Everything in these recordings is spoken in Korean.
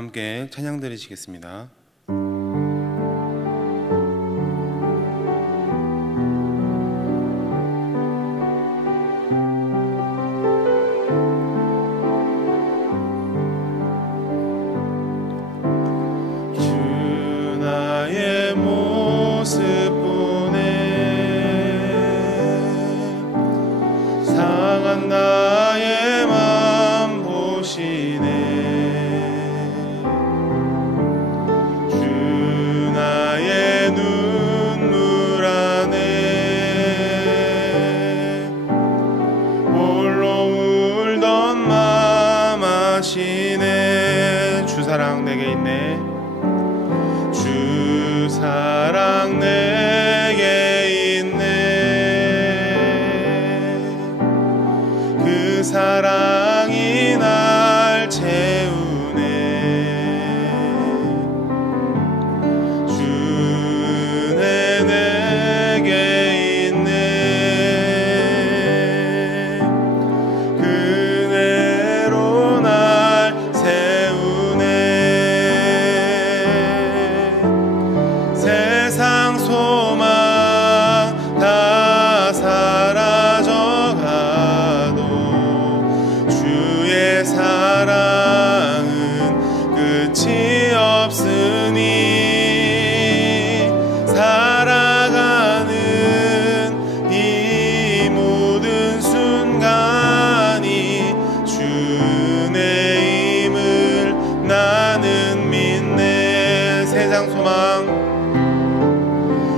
함께 찬양 드리시겠습니다. 주 사랑 내게 있네. 주 사랑 내게 있네. 그 사랑이 날 채우네. 주네 내게 있네. 그대로 날 세상 소망 다 사라져가도 주의 사랑은 끝이 없으니 살아가는 이 모든 순간이 주의 힘을 나는 믿네.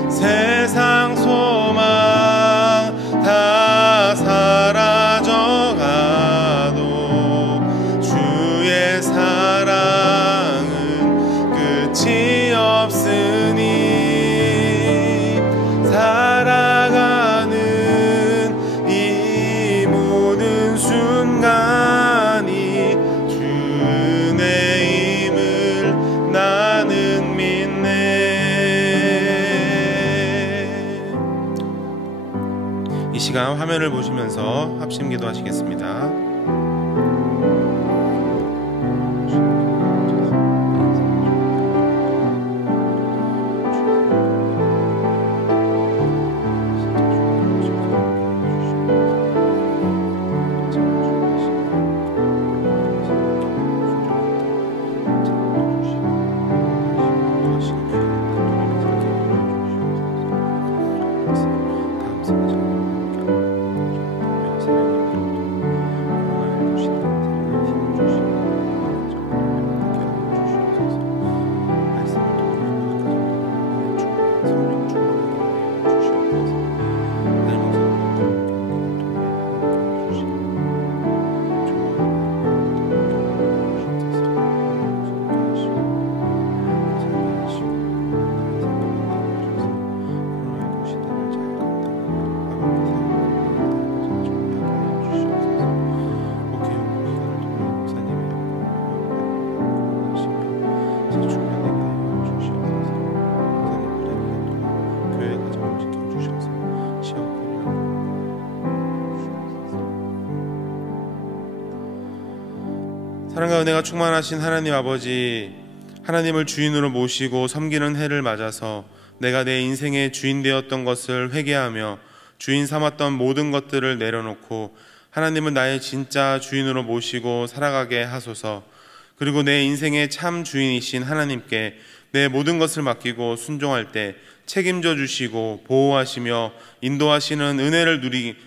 세상 소망 다 사라져가도 주의 사랑은 끝이 없으니 살아가는 이 모든 순간이 주의 힘을 나는 믿네. 이 시간 화면을 보시면서 합심 기도하시겠습니다. 사랑과 은혜가 충만하신 하나님 아버지, 하나님을 주인으로 모시고 섬기는 해를 맞아서 내가 내 인생의 주인 되었던 것을 회개하며 주인 삼았던 모든 것들을 내려놓고 하나님은 나의 진짜 주인으로 모시고 살아가게 하소서. 그리고 내 인생의 참 주인이신 하나님께 내 모든 것을 맡기고 순종할 때 책임져 주시고 보호하시며 인도하시는 은혜를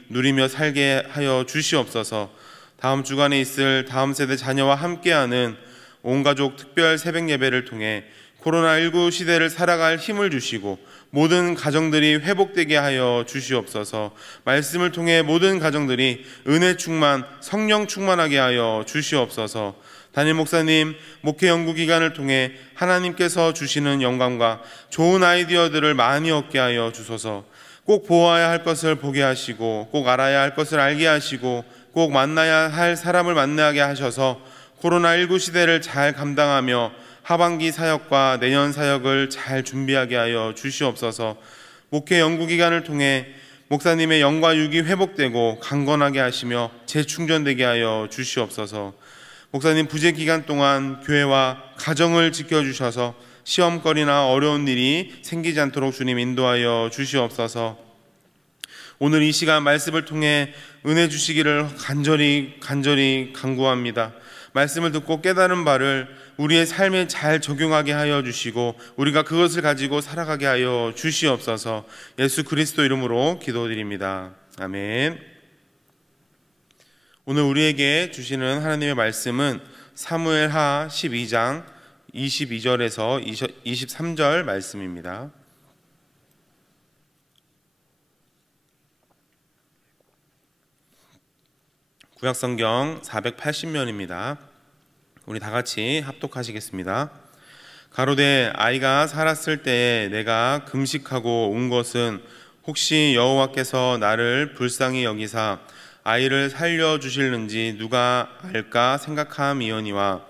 누리며 살게 하여 주시옵소서. 다음 주간에 있을 다음 세대 자녀와 함께하는 온가족 특별 새벽 예배를 통해 코로나19 시대를 살아갈 힘을 주시고 모든 가정들이 회복되게 하여 주시옵소서. 말씀을 통해 모든 가정들이 은혜 충만, 성령 충만하게 하여 주시옵소서. 담임 목사님 목회 연구 기간을 통해 하나님께서 주시는 영감과 좋은 아이디어들을 많이 얻게 하여 주소서. 꼭 보아야 할 것을 보게 하시고 꼭 알아야 할 것을 알게 하시고 꼭 만나야 할 사람을 만나게 하셔서 코로나19 시대를 잘 감당하며 하반기 사역과 내년 사역을 잘 준비하게 하여 주시옵소서. 목회 연구기간을 통해 목사님의 영과 육이 회복되고 강건하게 하시며 재충전되게 하여 주시옵소서. 목사님 부재 기간 동안 교회와 가정을 지켜주셔서 시험거리나 어려운 일이 생기지 않도록 주님 인도하여 주시옵소서. 오늘 이 시간 말씀을 통해 은혜 주시기를 간절히 간구합니다. 말씀을 듣고 깨달은 바를 우리의 삶에 잘 적용하게 하여 주시고 우리가 그것을 가지고 살아가게 하여 주시옵소서. 예수 그리스도 이름으로 기도드립니다. 아멘. 오늘 우리에게 주시는 하나님의 말씀은 사무엘하 12장 22절에서 23절 말씀입니다. 구약성경 480면입니다. 우리 다같이 합독하시겠습니다. 가로되 아이가 살았을 때에 내가 금식하고 온 것은 혹시 여호와께서 나를 불쌍히 여기사 아이를 살려주실는지 누가 알까 생각함이오니와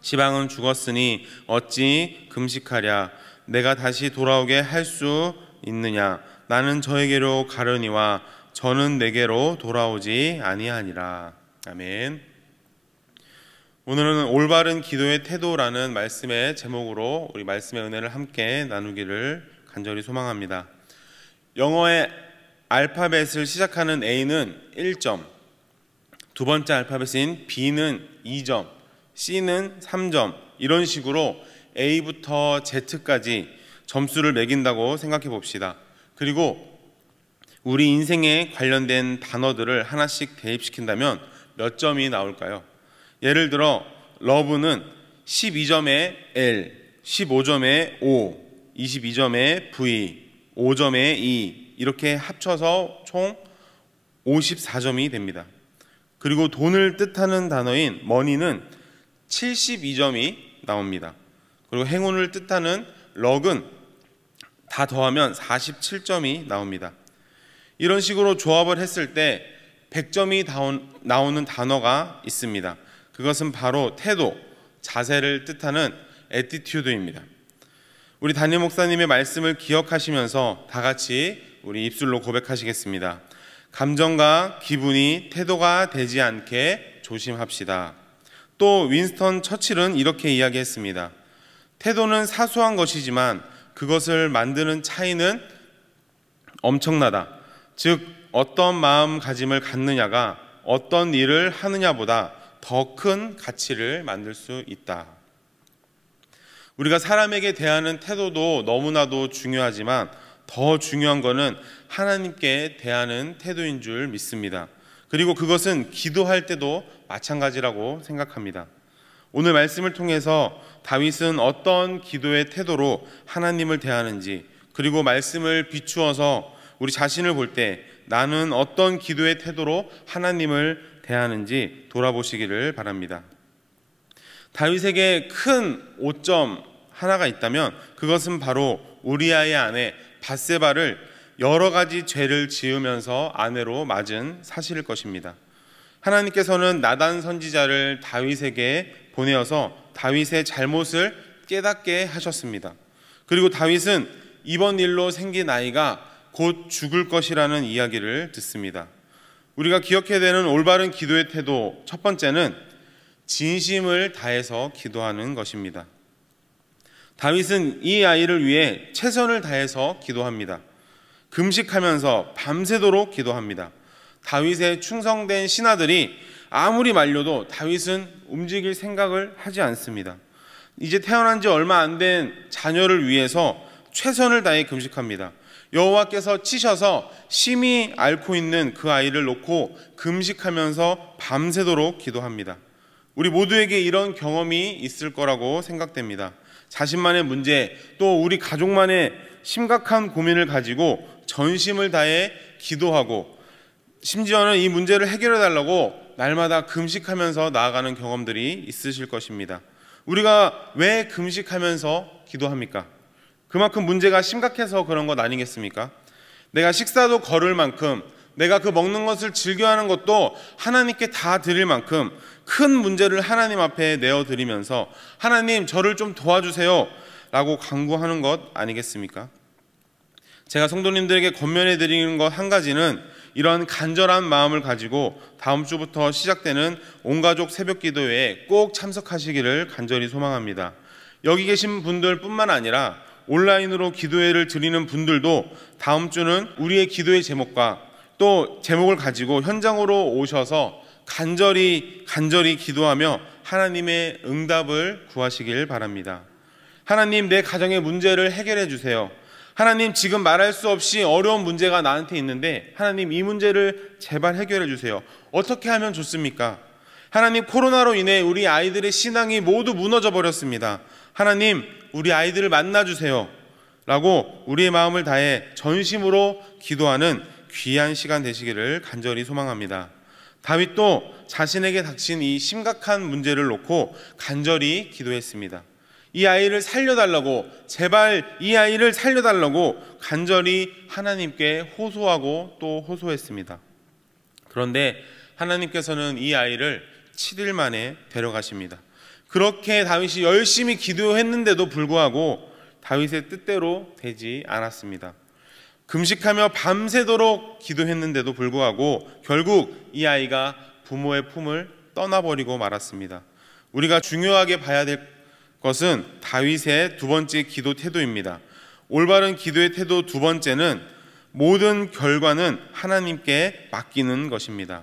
시방은 죽었으니 어찌 금식하랴. 내가 다시 돌아오게 할 수 있느냐. 나는 저에게로 가려니와 저는 내게로 돌아오지 아니하니라. 아멘. 오늘은 올바른 기도의 태도라는 말씀의 제목으로 우리 말씀의 은혜를 함께 나누기를 간절히 소망합니다. 영어의 알파벳을 시작하는 A는 1점, 두 번째 알파벳인 B는 2점, C는 3점, 이런 식으로 A부터 Z까지 점수를 매긴다고 생각해 봅시다. 그리고 우리 인생에 관련된 단어들을 하나씩 대입시킨다면 몇 점이 나올까요? 예를 들어 러브는 12점에 L, 15점에 O, 22점에 V, 5점에 E, 이렇게 합쳐서 총 54점이 됩니다. 그리고 돈을 뜻하는 단어인 money는 72점이 나옵니다. 그리고 행운을 뜻하는 럭은 다 더하면 47점이 나옵니다. 이런 식으로 조합을 했을 때 100점이 나오는 단어가 있습니다. 그것은 바로 태도, 자세를 뜻하는 attitude입니다. 우리 담임 목사님의 말씀을 기억하시면서 다 같이 우리 입술로 고백하시겠습니다. 감정과 기분이 태도가 되지 않게 조심합시다. 또 윈스턴 처칠은 이렇게 이야기했습니다. 태도는 사소한 것이지만 그것을 만드는 차이는 엄청나다. 즉 어떤 마음가짐을 갖느냐가 어떤 일을 하느냐보다 더 큰 가치를 만들 수 있다. 우리가 사람에게 대하는 태도도 너무나도 중요하지만 더 중요한 것은 하나님께 대하는 태도인 줄 믿습니다. 그리고 그것은 기도할 때도 마찬가지라고 생각합니다. 오늘 말씀을 통해서 다윗은 어떤 기도의 태도로 하나님을 대하는지, 그리고 말씀을 비추어서 우리 자신을 볼 때 나는 어떤 기도의 태도로 하나님을 대하는지 돌아보시기를 바랍니다. 다윗에게 큰 오점 하나가 있다면 그것은 바로 우리아의 아내 밧세바를 여러 가지 죄를 지으면서 아내로 맞은 사실일 것입니다. 하나님께서는 나단 선지자를 다윗에게 보내어서 다윗의 잘못을 깨닫게 하셨습니다. 그리고 다윗은 이번 일로 생긴 아이가 곧 죽을 것이라는 이야기를 듣습니다. 우리가 기억해야 되는 올바른 기도의 태도, 첫 번째는 진심을 다해서 기도하는 것입니다. 다윗은 이 아이를 위해 최선을 다해서 기도합니다. 금식하면서 밤새도록 기도합니다. 다윗의 충성된 신하들이 아무리 말려도 다윗은 움직일 생각을 하지 않습니다. 이제 태어난 지 얼마 안 된 자녀를 위해서 최선을 다해 금식합니다. 여호와께서 치셔서 심히 앓고 있는 그 아이를 놓고 금식하면서 밤새도록 기도합니다. 우리 모두에게 이런 경험이 있을 거라고 생각됩니다. 자신만의 문제, 또 우리 가족만의 심각한 고민을 가지고 전심을 다해 기도하고 심지어는 이 문제를 해결해 달라고 날마다 금식하면서 나아가는 경험들이 있으실 것입니다. 우리가 왜 금식하면서 기도합니까? 그만큼 문제가 심각해서 그런 것 아니겠습니까? 내가 식사도 거를 만큼, 내가 그 먹는 것을 즐겨하는 것도 하나님께 다 드릴 만큼 큰 문제를 하나님 앞에 내어드리면서 하나님 저를 좀 도와주세요 라고 간구하는 것 아니겠습니까? 제가 성도님들에게 권면해 드리는 것 한 가지는 이런 간절한 마음을 가지고 다음 주부터 시작되는 온가족 새벽 기도회에 꼭 참석하시기를 간절히 소망합니다. 여기 계신 분들뿐만 아니라 온라인으로 기도회를 드리는 분들도 다음 주는 우리의 기도의 제목과 또 제목을 가지고 현장으로 오셔서 간절히 기도하며 하나님의 응답을 구하시길 바랍니다. 하나님, 내 가정의 문제를 해결해 주세요. 하나님, 지금 말할 수 없이 어려운 문제가 나한테 있는데 하나님, 이 문제를 제발 해결해 주세요. 어떻게 하면 좋습니까? 하나님, 코로나로 인해 우리 아이들의 신앙이 모두 무너져 버렸습니다. 하나님, 우리 아이들을 만나주세요 라고 우리의 마음을 다해 전심으로 기도하는 귀한 시간 되시기를 간절히 소망합니다. 다윗도 자신에게 닥친 이 심각한 문제를 놓고 간절히 기도했습니다. 이 아이를 살려달라고, 제발 이 아이를 살려달라고 간절히 하나님께 호소하고 또 호소했습니다. 그런데 하나님께서는 이 아이를 7일 만에 데려가십니다. 그렇게 다윗이 열심히 기도했는데도 불구하고 다윗의 뜻대로 되지 않았습니다. 금식하며 밤새도록 기도했는데도 불구하고 결국 이 아이가 부모의 품을 떠나버리고 말았습니다. 우리가 중요하게 봐야 될 것은 다윗의 두 번째 기도 태도입니다. 올바른 기도의 태도 두 번째는 모든 결과는 하나님께 맡기는 것입니다.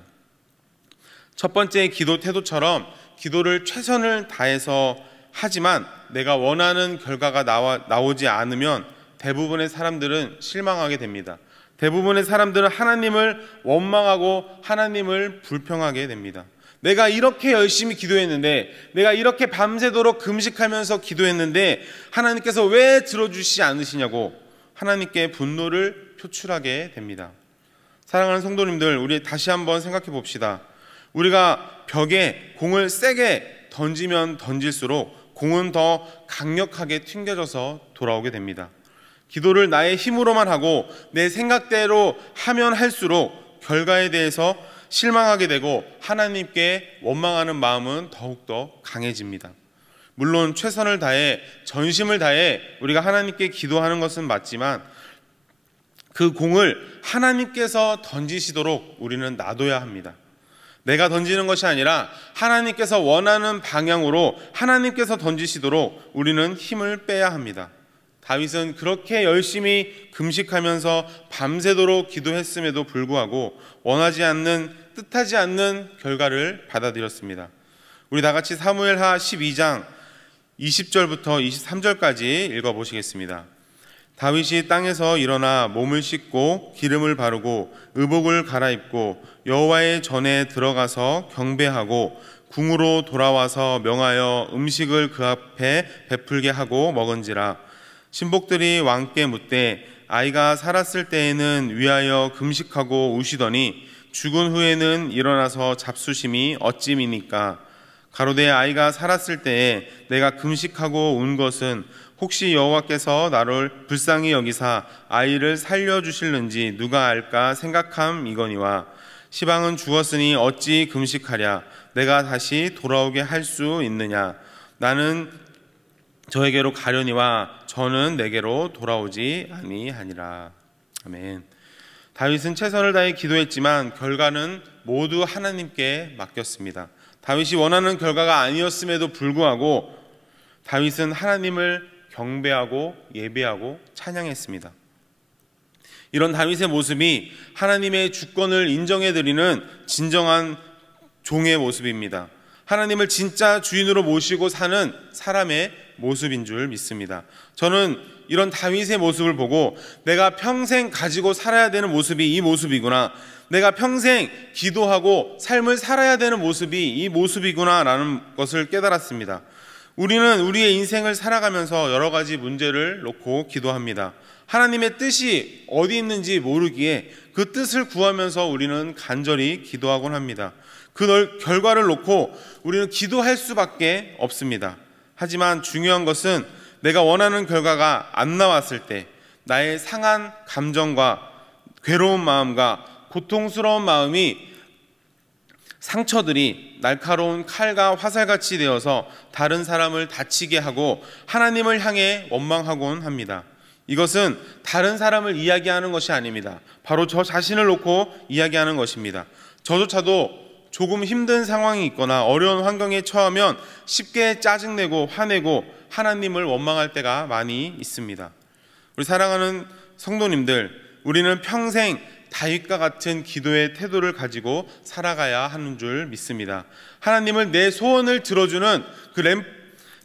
첫 번째 기도 태도처럼 기도를 최선을 다해서 하지만 내가 원하는 결과가 나오지 않으면 대부분의 사람들은 실망하게 됩니다. 대부분의 사람들은 하나님을 원망하고 하나님을 불평하게 됩니다. 내가 이렇게 열심히 기도했는데, 내가 이렇게 밤새도록 금식하면서 기도했는데 하나님께서 왜 들어주시지 않으시냐고 하나님께 분노를 표출하게 됩니다. 사랑하는 성도님들, 우리 다시 한번 생각해 봅시다. 우리가 벽에 공을 세게 던지면 던질수록 공은 더 강력하게 튕겨져서 돌아오게 됩니다. 기도를 나의 힘으로만 하고 내 생각대로 하면 할수록 결과에 대해서 실망하게 되고 하나님께 원망하는 마음은 더욱더 강해집니다. 물론 최선을 다해 전심을 다해 우리가 하나님께 기도하는 것은 맞지만 그 공을 하나님께서 던지시도록 우리는 놔둬야 합니다. 내가 던지는 것이 아니라 하나님께서 원하는 방향으로 하나님께서 던지시도록 우리는 힘을 빼야 합니다. 다윗은 그렇게 열심히 금식하면서 밤새도록 기도했음에도 불구하고 원하지 않는, 뜻하지 않는 결과를 받아들였습니다. 우리 다 같이 사무엘하 12장 20절부터 23절까지 읽어보시겠습니다. 다윗이 땅에서 일어나 몸을 씻고 기름을 바르고 의복을 갈아입고 여호와의 전에 들어가서 경배하고 궁으로 돌아와서 명하여 음식을 그 앞에 베풀게 하고 먹은지라. 신복들이 왕께 묻되 아이가 살았을 때에는 위하여 금식하고 우시더니 죽은 후에는 일어나서 잡수심이 어찌미니까. 가로되 아이가 살았을 때에 내가 금식하고 운 것은 혹시 여호와께서 나를 불쌍히 여기사 아이를 살려주실는지 누가 알까 생각함이거니와. 시방은 죽었으니 어찌 금식하랴. 내가 다시 돌아오게 할 수 있느냐. 나는 저에게로 가려니와 저는 내게로 돌아오지 아니하니라. 아멘. 다윗은 최선을 다해 기도했지만 결과는 모두 하나님께 맡겼습니다. 다윗이 원하는 결과가 아니었음에도 불구하고 다윗은 하나님을 경배하고 예배하고 찬양했습니다. 이런 다윗의 모습이 하나님의 주권을 인정해드리는 진정한 종의 모습입니다. 하나님을 진짜 주인으로 모시고 사는 사람의 모습인 줄 믿습니다. 저는 이런 다윗의 모습을 보고 내가 평생 가지고 살아야 되는 모습이 이 모습이구나, 내가 평생 기도하고 삶을 살아야 되는 모습이 이 모습이구나 라는 것을 깨달았습니다. 우리는 우리의 인생을 살아가면서 여러 가지 문제를 놓고 기도합니다. 하나님의 뜻이 어디 있는지 모르기에 그 뜻을 구하면서 우리는 간절히 기도하곤 합니다. 그 결과를 놓고 우리는 기도할 수밖에 없습니다. 하지만 중요한 것은 내가 원하는 결과가 안 나왔을 때 나의 상한 감정과 괴로운 마음과 고통스러운 마음이, 상처들이 날카로운 칼과 화살같이 되어서 다른 사람을 다치게 하고 하나님을 향해 원망하곤 합니다. 이것은 다른 사람을 이야기하는 것이 아닙니다. 바로 저 자신을 놓고 이야기하는 것입니다. 저조차도 조금 힘든 상황이 있거나 어려운 환경에 처하면 쉽게 짜증내고 화내고 하나님을 원망할 때가 많이 있습니다. 우리 사랑하는 성도님들, 우리는 평생 다윗과 같은 기도의 태도를 가지고 살아가야 하는 줄 믿습니다. 하나님을 내 소원을 들어주는 그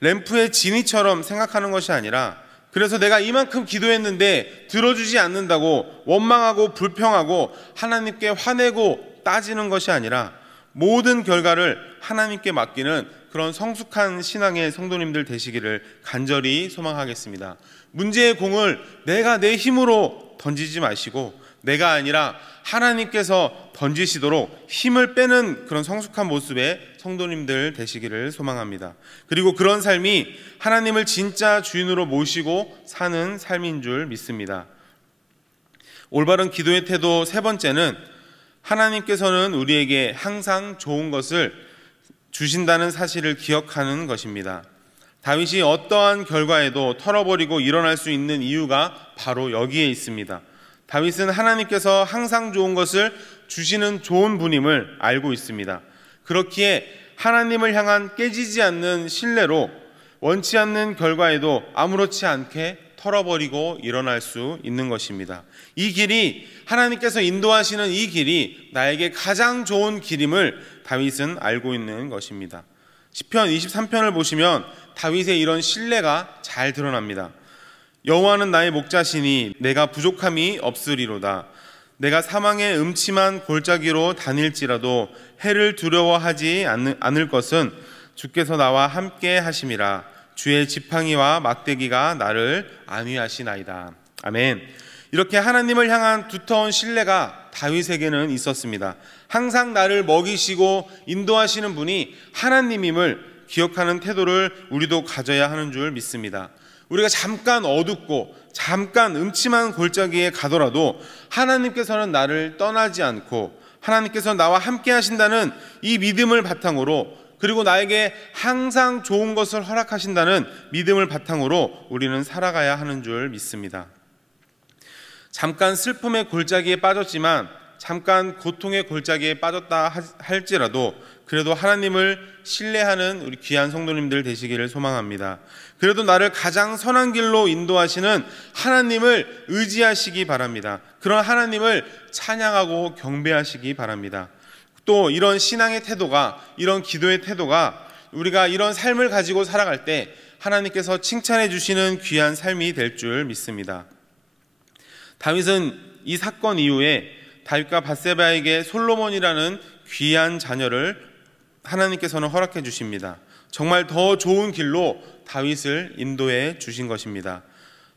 램프의 지니처럼 생각하는 것이 아니라, 그래서 내가 이만큼 기도했는데 들어주지 않는다고 원망하고 불평하고 하나님께 화내고 따지는 것이 아니라 모든 결과를 하나님께 맡기는 그런 성숙한 신앙의 성도님들 되시기를 간절히 소망하겠습니다. 문제의 공을 내가 내 힘으로 던지지 마시고 내가 아니라 하나님께서 던지시도록 힘을 빼는 그런 성숙한 모습의 성도님들 되시기를 소망합니다. 그리고 그런 삶이 하나님을 진짜 주인으로 모시고 사는 삶인 줄 믿습니다. 올바른 기도의 태도 세 번째는, 하나님께서는 우리에게 항상 좋은 것을 주신다는 사실을 기억하는 것입니다. 다윗이 어떠한 결과에도 털어버리고 일어날 수 있는 이유가 바로 여기에 있습니다. 다윗은 하나님께서 항상 좋은 것을 주시는 좋은 분임을 알고 있습니다. 그렇기에 하나님을 향한 깨지지 않는 신뢰로 원치 않는 결과에도 아무렇지 않게 털어버리고 일어날 수 있는 것입니다. 이 길이, 하나님께서 인도하시는 이 길이 나에게 가장 좋은 길임을 다윗은 알고 있는 것입니다. 시편 23편을 보시면 다윗의 이런 신뢰가 잘 드러납니다. 여호와는 나의 목자시니 내가 부족함이 없으리로다. 내가 사망의 음침한 골짜기로 다닐지라도 해를 두려워하지 않을 것은 주께서 나와 함께 하심이라. 주의 지팡이와 막대기가 나를 안위하시나이다. 아멘. 이렇게 하나님을 향한 두터운 신뢰가 다윗에게는 있었습니다. 항상 나를 먹이시고 인도하시는 분이 하나님임을 기억하는 태도를 우리도 가져야 하는 줄 믿습니다. 우리가 잠깐 어둡고 잠깐 음침한 골짜기에 가더라도 하나님께서는 나를 떠나지 않고 하나님께서 나와 함께 하신다는 이 믿음을 바탕으로, 그리고 나에게 항상 좋은 것을 허락하신다는 믿음을 바탕으로 우리는 살아가야 하는 줄 믿습니다. 잠깐 슬픔의 골짜기에 빠졌지만, 잠깐 고통의 골짜기에 빠졌다 할지라도 그래도 하나님을 신뢰하는 우리 귀한 성도님들 되시기를 소망합니다. 그래도 나를 가장 선한 길로 인도하시는 하나님을 의지하시기 바랍니다. 그런 하나님을 찬양하고 경배하시기 바랍니다. 또 이런 신앙의 태도가, 이런 기도의 태도가 우리가 이런 삶을 가지고 살아갈 때 하나님께서 칭찬해 주시는 귀한 삶이 될 줄 믿습니다. 다윗은 이 사건 이후에 다윗과 밧세바에게 솔로몬이라는 귀한 자녀를 하나님께서는 허락해 주십니다. 정말 더 좋은 길로 다윗을 인도해 주신 것입니다.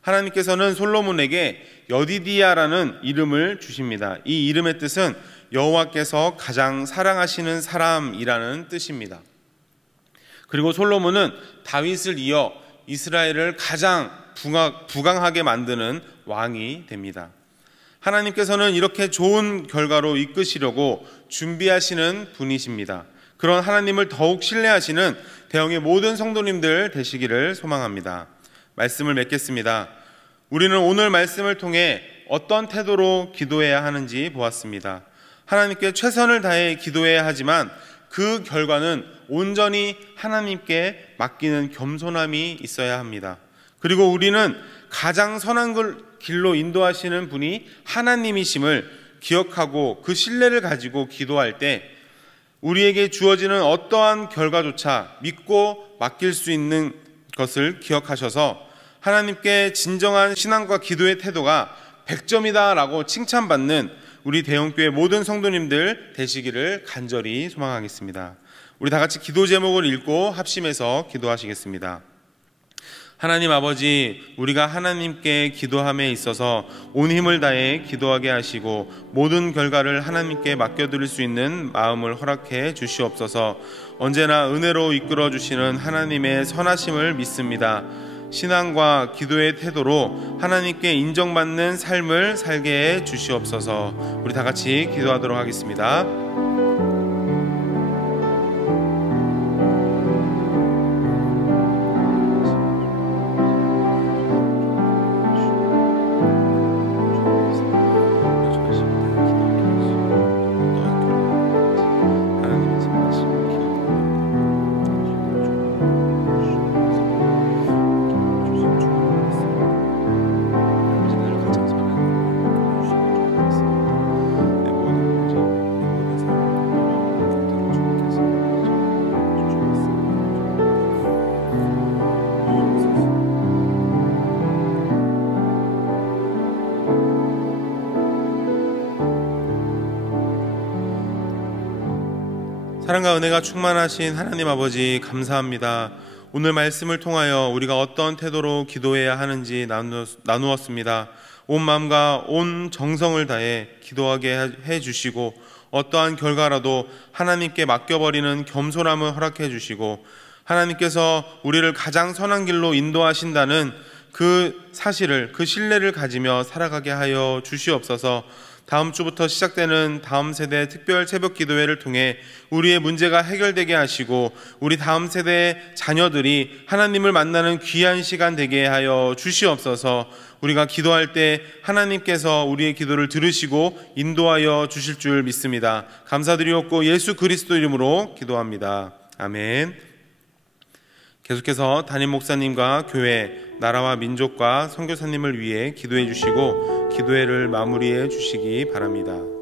하나님께서는 솔로몬에게 여디디야라는 이름을 주십니다. 이 이름의 뜻은 여호와께서 가장 사랑하시는 사람이라는 뜻입니다. 그리고 솔로몬은 다윗을 이어 이스라엘을 가장 부강하게 만드는 왕이 됩니다. 하나님께서는 이렇게 좋은 결과로 이끄시려고 준비하시는 분이십니다. 그런 하나님을 더욱 신뢰하시는 대형의 모든 성도님들 되시기를 소망합니다. 말씀을 맺겠습니다. 우리는 오늘 말씀을 통해 어떤 태도로 기도해야 하는지 보았습니다. 하나님께 최선을 다해 기도해야 하지만 그 결과는 온전히 하나님께 맡기는 겸손함이 있어야 합니다. 그리고 우리는 가장 선한 길로 인도하시는 분이 하나님이심을 기억하고 그 신뢰를 가지고 기도할 때 우리에게 주어지는 어떠한 결과조차 믿고 맡길 수 있는 것을 기억하셔서 하나님께 진정한 신앙과 기도의 태도가 100점이다 라고 칭찬받는 우리 대형교회 모든 성도님들 되시기를 간절히 소망하겠습니다. 우리 다 같이 기도 제목을 읽고 합심해서 기도하시겠습니다. 하나님 아버지, 우리가 하나님께 기도함에 있어서 온 힘을 다해 기도하게 하시고 모든 결과를 하나님께 맡겨드릴 수 있는 마음을 허락해 주시옵소서. 언제나 은혜로 이끌어 주시는 하나님의 선하심을 믿습니다. 신앙과 기도의 태도로 하나님께 인정받는 삶을 살게 해 주시옵소서. 우리 다 같이 기도하도록 하겠습니다. 사랑과 은혜가 충만하신 하나님 아버지, 감사합니다. 오늘 말씀을 통하여 우리가 어떤 태도로 기도해야 하는지 나누었습니다. 온 마음과 온 정성을 다해 기도하게 해주시고 어떠한 결과라도 하나님께 맡겨버리는 겸손함을 허락해 주시고 하나님께서 우리를 가장 선한 길로 인도하신다는 그 사실을, 그 신뢰를 가지며 살아가게 하여 주시옵소서. 다음 주부터 시작되는 다음 세대 특별 새벽 기도회를 통해 우리의 문제가 해결되게 하시고 우리 다음 세대의 자녀들이 하나님을 만나는 귀한 시간 되게 하여 주시옵소서. 우리가 기도할 때 하나님께서 우리의 기도를 들으시고 인도하여 주실 줄 믿습니다. 감사드리옵고 예수 그리스도 이름으로 기도합니다. 아멘. 계속해서 담임 목사님과 교회, 나라와 민족과 선교사님을 위해 기도해 주시고 기도회를 마무리해 주시기 바랍니다.